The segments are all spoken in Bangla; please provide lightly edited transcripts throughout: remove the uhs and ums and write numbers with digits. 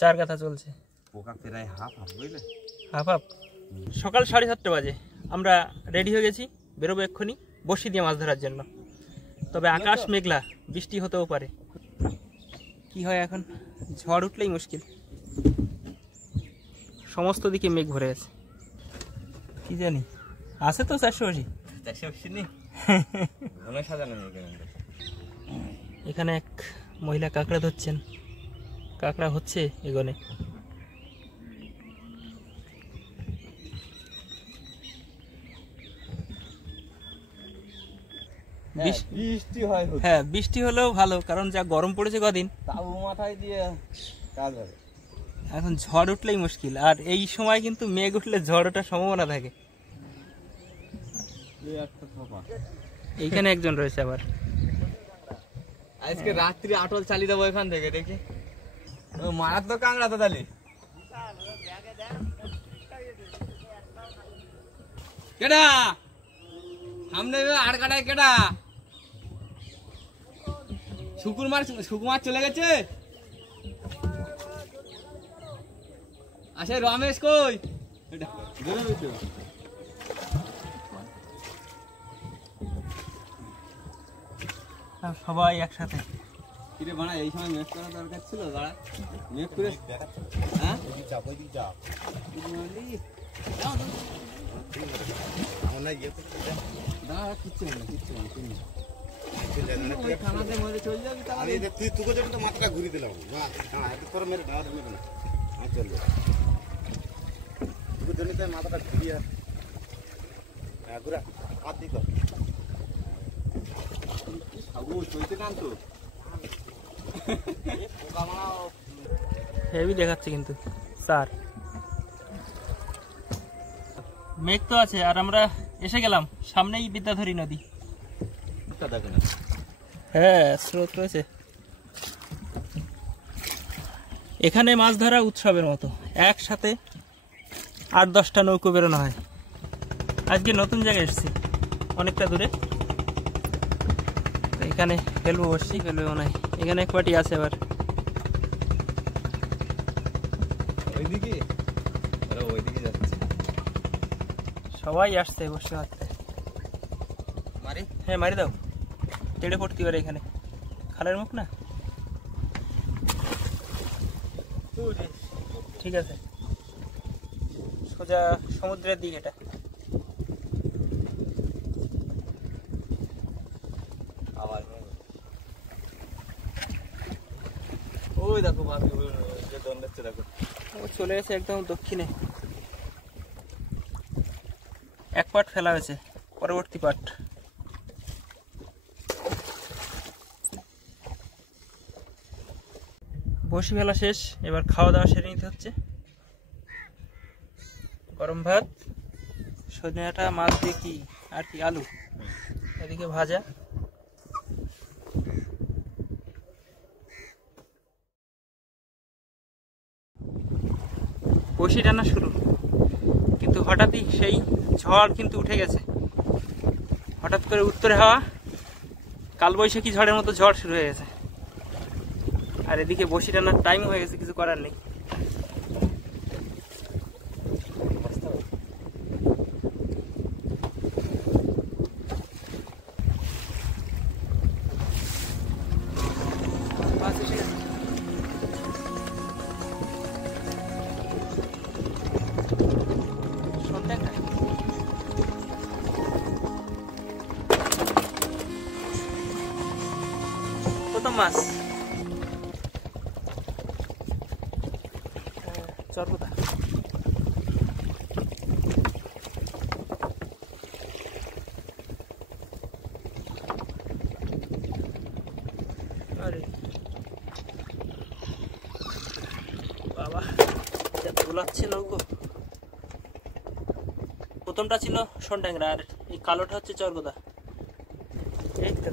চার কথা চলছে, পোকা প্রায় হাফ হাফ বুঝলে, হাফ হাফ। সকাল 7:30 বাজে, আমরা রেডি হয়ে গেছি, বেরোবো এক্ষুনি বড়শি দিয়ে মাছ ধরার জন্য। তবে আকাশ মেঘলা, বৃষ্টি হতেও পারে। কি হয় এখন, ঝড় উঠলেই মুশকিল, সমস্ত দিকে মেঘ ভরে আছে। কি জানি আছে তো 480 নেই সাজানো। এখানে এক মহিলা কাঁকড়া ধরছেন, কাঁকড়া হচ্ছে এগোনে। বৃষ্টি হয়, হ্যাঁ বৃষ্টি হলেও ভালো, কারণ যা গরম পড়েছে কদিন, তাবু মাথায় দিয়ে কাজ হবে। এখন ঝড় উঠলেই মুশকিল, আর এই সময় কিন্তু মেঘ উঠলে ঝড় ওঠার সম্ভাবনা থাকে। এইখানে একজন রয়েছে আবার। আজকে রাত্রি আটল চালিয়ে দেবো এখান থেকে, দেখি মারাত্মক কাঁকড়া তো তাহলে। কেডা সামনে আর কাটায়, কেডা সুকুমার চলে গেছে। আচ্ছা রমেশ কই, সবাই একসাথে। কিরে বাড়া, এই সময় মেঘ করা দরকার ছিল, দাঁড়া মেঘ করে। হ্যাঁ দাঁড়া, কিচ্ছু না কিচ্ছু না, তুই তোকে জন্য তো মাথাটা ঘুরিয়ে দিলাম, মেরে না চলবে তোর জন্য তাই মাথাটা ঘুরিয়ে ঘুরা হাত দিত চলতে কান তো হেভি দেখাচ্ছে কিন্তু স্যার। মেঘ তো আছে, আর আমরা এসে গেলাম, সামনেই বিদ্যাধরী নদী। হ্যাঁ স্রোত রয়েছে এখানে। মাছ ধরা উৎসবের মতো, একসাথে 8-10টা নৌকো বেরোনো হয়। আজকে নতুন জায়গায় এসেছি, অনেকটা দূরে। এখানে ফেলবো বসছি, ফেলবে মনে হয়। এখানে এক পার্টি আছে আবার। ওইদিকে যাচ্ছে, সবাই আসছে বসে হাঁটতে। মারি হ্যাঁ মারি দাও, তেড়ে পড়তে পারে এখানে, খালের মুখ না। ঠিক আছে, সোজা সমুদ্রের দিকে এটা। আবার ওই দেখো ভাবি, যে দন দিচ্ছে দেখো, ও চলে গেছে একদম দক্ষিণে। এক পাট ফেলা হয়েছে, পরবর্তী পাট। বসি ফেলা শেষ, এবার খাওয়া দাওয়া সেরে নিতে হচ্ছে। গরম ভাত, সজনে ডাঁটা, মাছ দিয়ে কি আর কি আলু, এদিকে ভাজা। বসি টানা শুরু, কিন্তু হঠাৎই সেই ঝড় কিন্তু উঠে গেছে। হঠাৎ করে উত্তরে হাওয়া, কালবৈশাখী ঝড়ের মতো ঝড় শুরু হয়ে গেছে। আর এদিকে বসি টানার টাইম হয়ে গেছে, কিছু করার নেই। প্রথম মাছ চরকোদা। আরে বাবা, গোলাচ্ছে নৌকো। প্রথমটা ছিল শোনট্যাংরা, আর এই কালোটা হচ্ছে চরকোদা। এই তো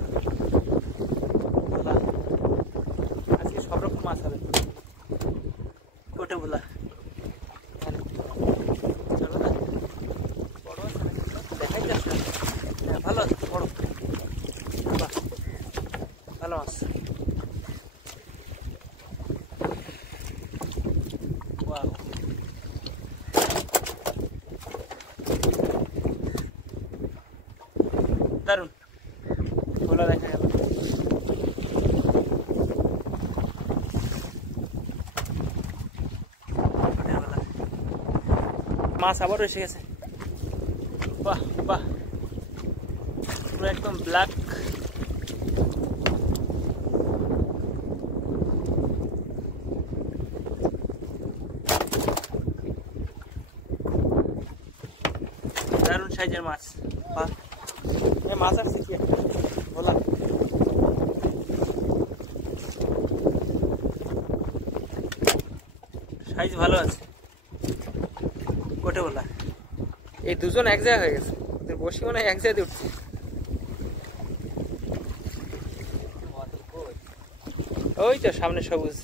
আজকে সব রকম মাছ হবে। কোটে ভোলা দেখাই যাচ্ছে, ভালো আছে, বড় ভালো মাছ। মাছ আবারও এসে গেছে। বাহ বাহ, পুরো একদম ব্ল্যাক। দারুণ সাইজের মাছ। বাহ, মাছ আসছে কি একটা বলা। সাইজ ভালো আছে, কোটে বলা। এই দুজন এক জায়গায় হয়ে গেছে, বসি মনে হয় এক জায়গায় উঠছে। ওই তো সামনে সবুজ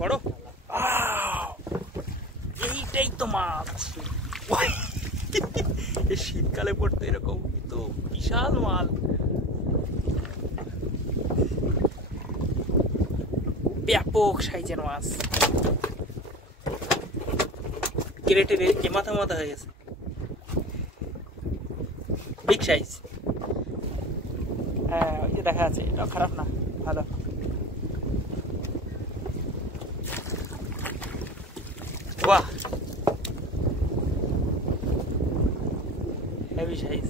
বড়, এইটাই তো মাছ। শীতকালে পড়তো এরকম তো বিশাল মাল। ব্যাপক সাইজের মাছ, ক্রেটের এ মাথা মাথা হয়ে গেছে, বিগ সাইজ। হ্যাঁ ওই যে দেখা আছে, এটাও খারাপ না, ভালো। বাহ, হেভি সাইজ।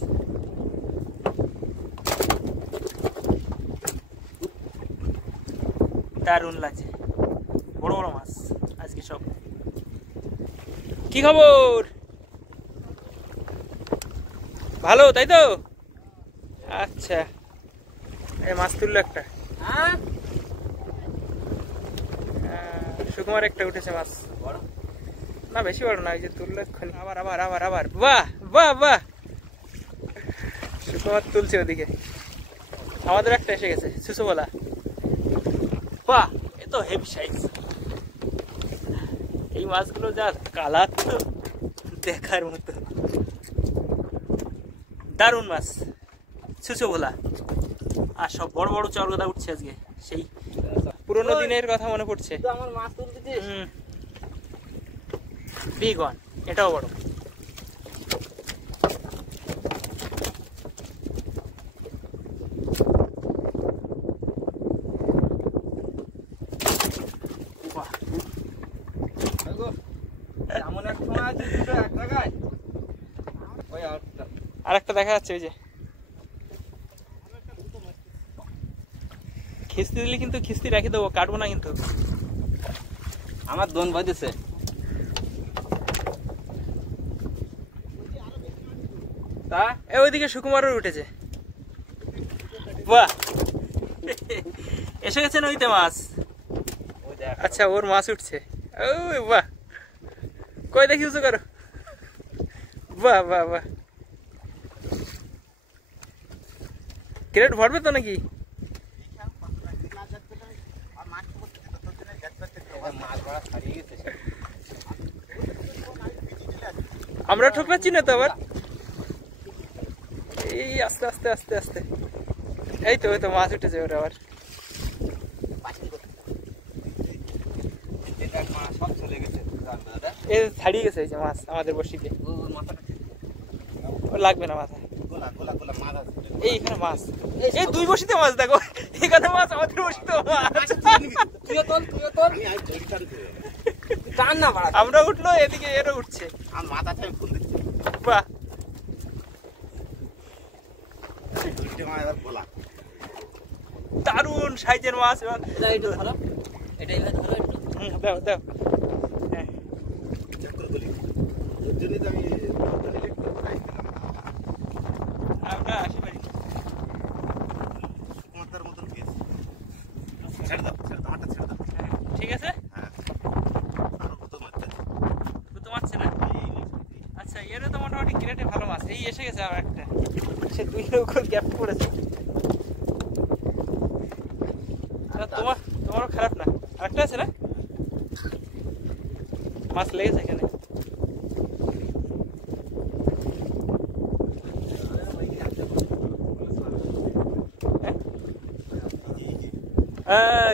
দারুণ লাগছে, বড় বড় মাছ আজকে সব। কি খবর? ভালো তাই তো? আচ্ছা, এই মাছ তুললো একটা। সুকুমার একটা উঠেছে মাছ, না বেশি বড় না, ওই যে তুললো এক্ষুনি। আবার আবার আবার আবার, বাহ বাহ বাহ, সুকুমার তুলছে ওদিকে। আমাদের একটা এসে গেছে সুসুবলা। বাহ, এ তো হেভি সাইজ। এই মাছগুলো যা কালার তো দেখার মতো, দারুণ মাছ সুসুবলা। আর সব বড় বড় চরগদা উঠছে আজকে, সেই পুরোনো দিনের কথা মনে পড়ছে। আমার মাছ তুলতেছিস? বিগ ওয়ান, এটাও বড়। এমন এক সময় আছে দুটো এক জায়গায়, ওই আর একটা দেখা যাচ্ছে, ওই যে খিস্তি দিলে কিন্তু খিস্তি রেখে দেবো, কাটবো না কিন্তু। আমার দোন বাজেছে। তা ওইদিকে সুকুমারও উঠেছে। বাহ, এসে গেছে নইতে মাছ। আচ্ছা, ওর মাছ উঠছে। ওই বাহ, কই দেখি উঁচু করো। বাহ বাহ বাহ, ক্রেট ভরবে তো নাকি? আমরা ঠোকরাচ্ছি না তো আবার। এই আস্তে আস্তে আস্তে আস্তে, এই তো ওই তো মাছ উঠেছে ওরা আবার। এ ছাড়িয়ে গেছে এই যে মাছ আমাদের বসিতে। ও লাগবে না মাথা, এইখানে মাছ, এই দুই বসিতে মাছ দেখো, এখানে মাছ, আমাদের বসিতে মাছ। আমরা উঠলো, এদিকে এরও উঠছে। বাহ, দারুণ সাইজের মাছ। এবং দাও দাও, আমরা আসি পারি। ঠিক আছে, বুঝতে পারছে না। আচ্ছা, এরও তো মোটামুটি ক্রেটে ভালো মাছ। এই এসে গেছে আবার একটা, সে দুই নৌকোর গ্যাপ পড়েছে। তোমারও খারাপ না, আরেকটা আছে না, মাছ লেগেছে এখানে।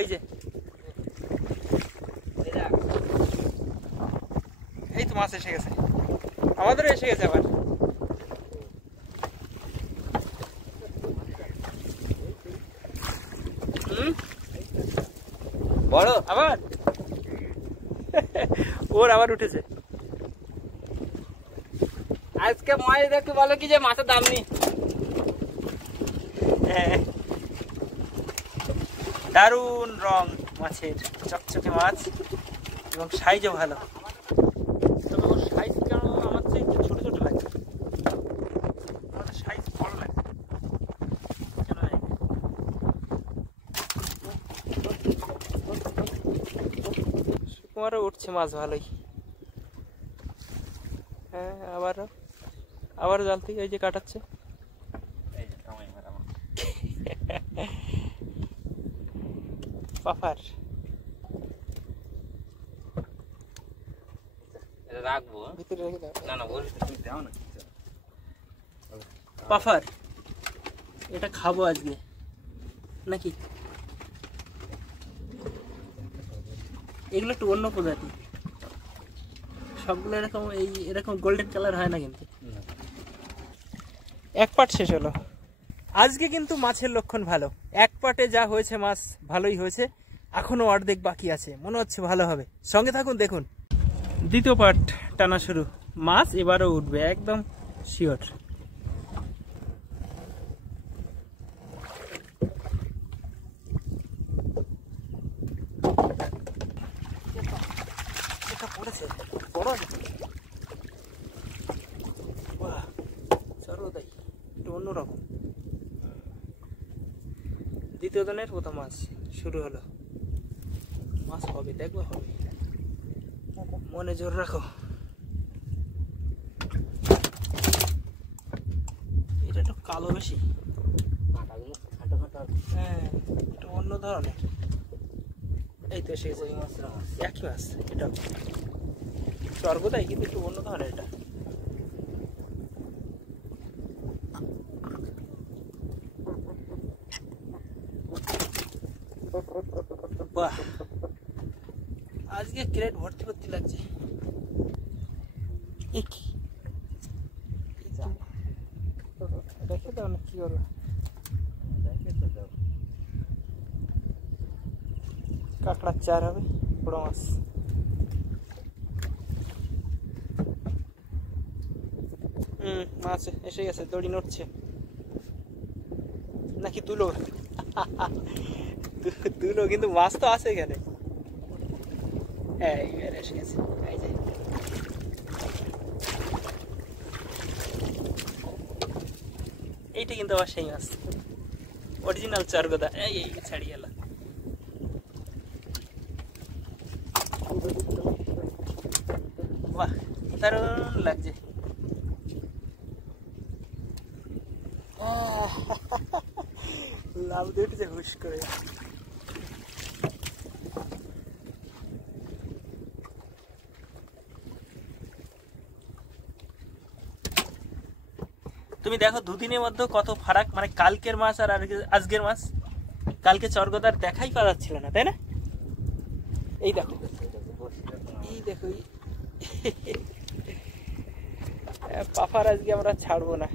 এই যে এই তো মাছ এসে গেছে, আমাদেরও এসে গেছে আবার। বড় আবার ওর আবার উঠেছে। আজকে মাছ দেখতে বলো কি যে মাছের দাম নেই। হ্যাঁ, দারুণ রং মাছের, চকচকে মাছ এবং সাইজও ভালো। তবে ওর সাইজ কেন আমার চেয়ে একটু ছোট ছোট লাগে, আমাদের সাইজ বড় লাগে কেন জানি না। সুকুমারও উঠছে মাছ ভালোই। হ্যাঁ, আবারও জাল থেকে এই যে কাটাচ্ছে। পাফার রাখবো ভিতরে রেখে দাও। না না ওর তুমি দাও না। পাফার এটা খাবো আজকে নাকি? এগুলো একটু অন্য প্রজাতি, সবগুলো এরকম গোল্ডেন কালার হয় না কিন্তু। এক পাট শেষ হলো। আজকে কিন্তু মাছের লক্ষণ ভালো, এক পাটে যা হয়েছে মাছ ভালোই হয়েছে, এখনো অর্ধেক বাকি আছে, মনে হচ্ছে ভালো হবে। সঙ্গে থাকুন, দেখুন। দ্বিতীয় পাট টানা শুরু, মাছ এবারও উঠবে একদম শিওর। পড়েছে বড় সর্বদাই একটু অন্যরকম। দ্বিতীয় দিনের প্রথম মাছ শুরু হলো, মাছ হবে, দেখবো হবে, মনে জোর রাখো। এটা একটু কালো বেশি, হ্যাঁ একটু অন্য ধরনের। এই তো এসে গেছে একই মাছ, এটা সর্বদাই কিন্তু একটু অন্য ধরনের। এটা বাহ, আজকে ক্রেট ভর্তি ভর্তি লাগছে। রেখে দাও না, কি করবো? কাঁকড়ার চার হবে, বড় মাছ। মাছ এসে গেছে, দড়ি নড়ছে নাকি তুলো? তুলো, কিন্তু মাছ তো আছে এখানে। হ্যাঁ এসে গেছে, এই যে এইটা কিন্তু আবার সেই মাছ, অরিজিনাল চারগোদা। এই ছাড়িয়ে গেল। বাহ, দারুণ লাগছে। লাভ দিয়ে উঠেছে হুশ করে। তুমি দেখো দুদিনের মধ্যে কত ফারাক, মানে কালকের মাছ আর আজকের মাছ। কালকে চরগদার দেখাই পাওয়া যাচ্ছিল না, তাই না? এই দেখো, এই দেখো, পাফার আজকে আমরা ছাড়বো না,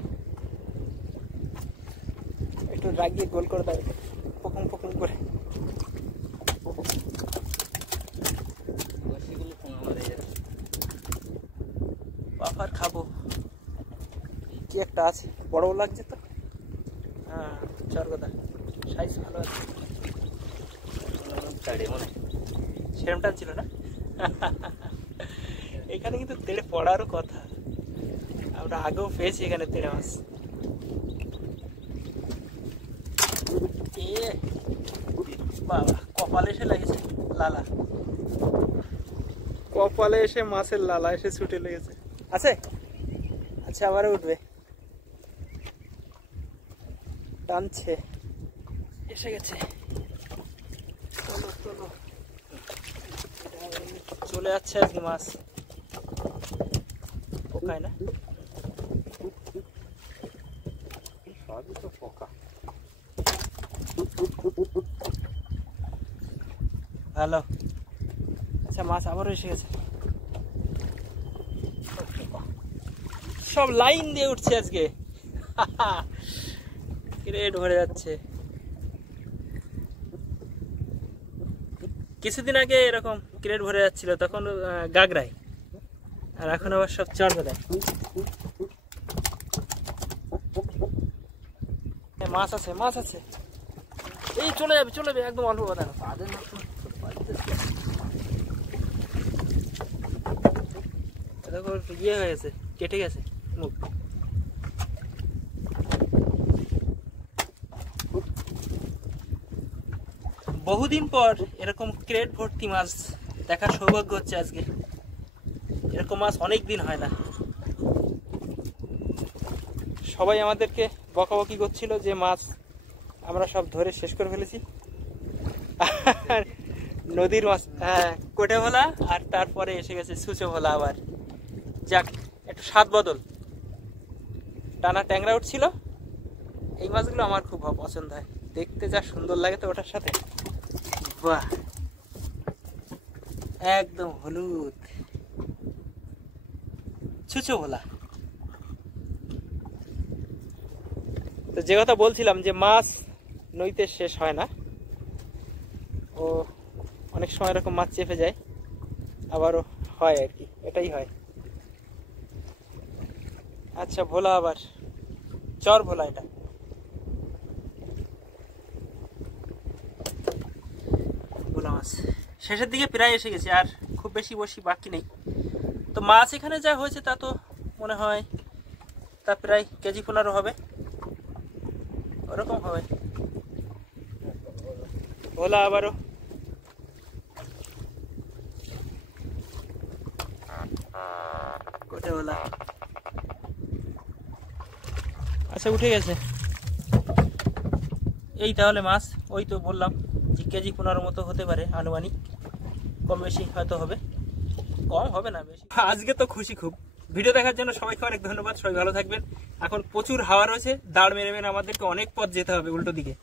একটু রাগিয়ে গোল করে দেবে পকুম পকুম করে। পাফার খাবো, কি একটা আছে, বড় লাগছে তো। হ্যাঁ চরগদা, সাইজ ভালো আছে, সেরম টানছিল না। এখানে কিন্তু তেড়ে পড়ারও কথা, আমরা আগেও পেয়েছি এখানে তেড়ে মাছ। বাবা, কপালে এসে লেগেছে লালা, কপালে এসে মাছের লালা এসে ছুটে লেগেছে। আছে, আচ্ছা আবারও উঠবে, টানছে, এসে গেছে। চলো চলো, চলে যাচ্ছে আজকে মাছ, পোকায় না, সবই তো পোকা। হ্যালো, আচ্ছা মাছ আবারও এসে গেছে, সব লাইন দিয়ে উঠছে আজকে, ক্রেট ভরে যাচ্ছে। কিছুদিন আগে এরকম ক্রেট ভরে যাচ্ছিল, তখন গাগরায়, আর এখন আবার সব চর বেলায়। মাছ আছে, মাছ আছে, এই চলে যাবে চলে যাবে, একদম অল্প কথা না। দেখো ইয়ে হয়ে গেছে, কেটে গেছে মুখ। বহুদিন পর এরকম ক্রেট ভর্তি মাছ দেখার সৌভাগ্য হচ্ছে আজকে। এরকম মাছ অনেক দিন হয় না। সবাই আমাদেরকে বকাবকি করছিল যে মাছ আমরা সব ধরে শেষ করে ফেলেছি। নদীর মাছ, হ্যাঁ, কোটে ভোলা, আর তারপরে এসে গেছে সুচো ভোলা। আবার যাক, একটু স্বাদ বদল। টানা ট্যাংরা উঠছিল। এই মাছগুলো আমার খুব পছন্দ হয়, দেখতে যা সুন্দর লাগে তো ওটার সাথে। বাহ, একদম হলুদ ছুচো ভোলা। তো যে কথা বলছিলাম যে মাছ নইতে শেষ হয় না, ও অনেক সময় এরকম মাছ চেপে যায়, আবারও হয় আর কি, এটাই হয়। আচ্ছা, ভোলা আবার চর ভোলা। এটা ভোলা মাছ শেষের দিকে প্রায় এসে গেছে, আর খুব বেশি বসি বাকি নেই। তো মাছ এখানে যা হয়েছে তা তো মনে হয় তা প্রায় কেজি 15 হবে, ওরকম হবে। ভোলা আবারও কোটে ভোলা। আচ্ছা, উঠে গেছে। এই তাহলে মাছ, ওই তো বললাম যে কেজি 15 মতো হতে পারে আনুমানিক, কম বেশি হয়তো হবে, কম হবে না বেশি। আজকে তো খুশি খুব। ভিডিও দেখার জন্য সবাইকে অনেক ধন্যবাদ, সবাই ভালো থাকবেন। এখন প্রচুর হাওয়া রয়েছে, দাঁড় মেরে মেরে আমাদেরকে অনেক পথ যেতে হবে উল্টো দিকে।